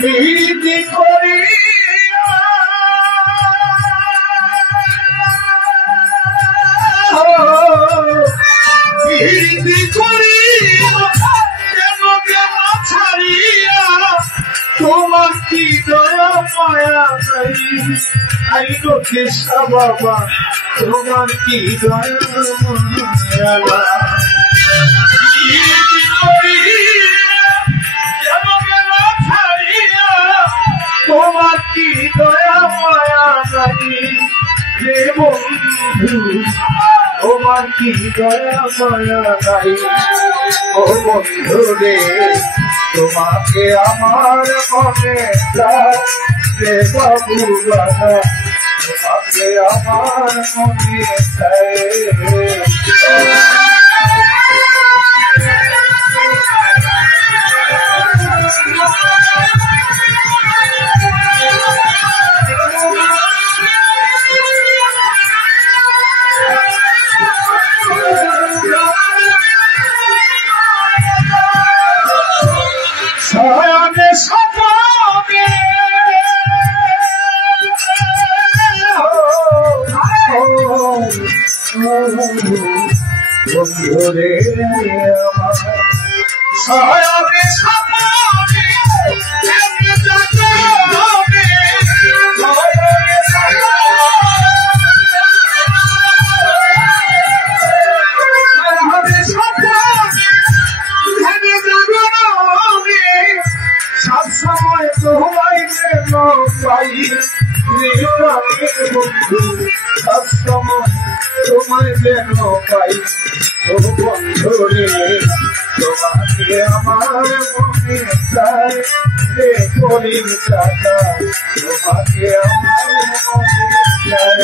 প্রীতি করি প্রীতি করি কেন কেন ছাড়িয়া তোমার কি দয়া মায়া নাই আইন কৃষ্ণ বাবা তোমার কি দয়া মায়া তোমার কি দয়া মায়া নাই রে বন্ধু তোমার কি দয়া মায়া নাই ও বন্ধু রে তোমাকে আমার মনে রে বাবু বাবা তোমাকে আমার মনে বন্ধুরে আমার সহায়কে সামনে এমনি জাগাবে সহায়কে সামনে এমনি জাগাবে সব সময় তোমায় যেন পাই বন্ধু সব সময় তোমায় যেন পাই ও বন্ধু রে তোমাকে আমার মনে চাই রে করিম চাচা তোমাকে আমার মনে চাই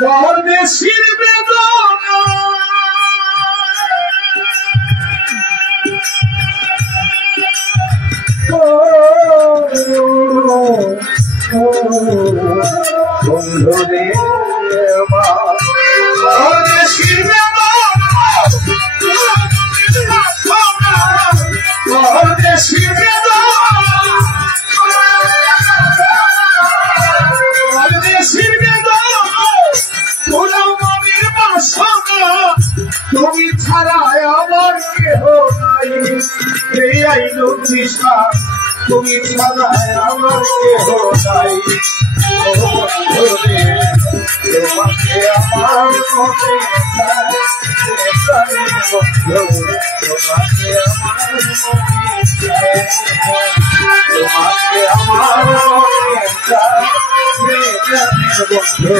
পরদেশীর বেদনা বন্ধু রে পরদেশীর বেদনা পরদেশীর বেদনা পরদেশীর তুমি ছাড়া আমার কেহ নাই এই আইন কৃষ্ণা তুমি ছাড়া আমার কেহ নাই তোমাকে আমার মনে তোমাকে আমার তোমাকে আমার বন্ধু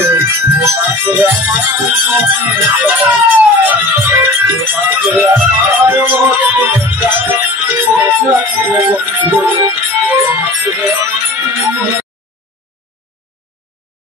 তোমাকে আমার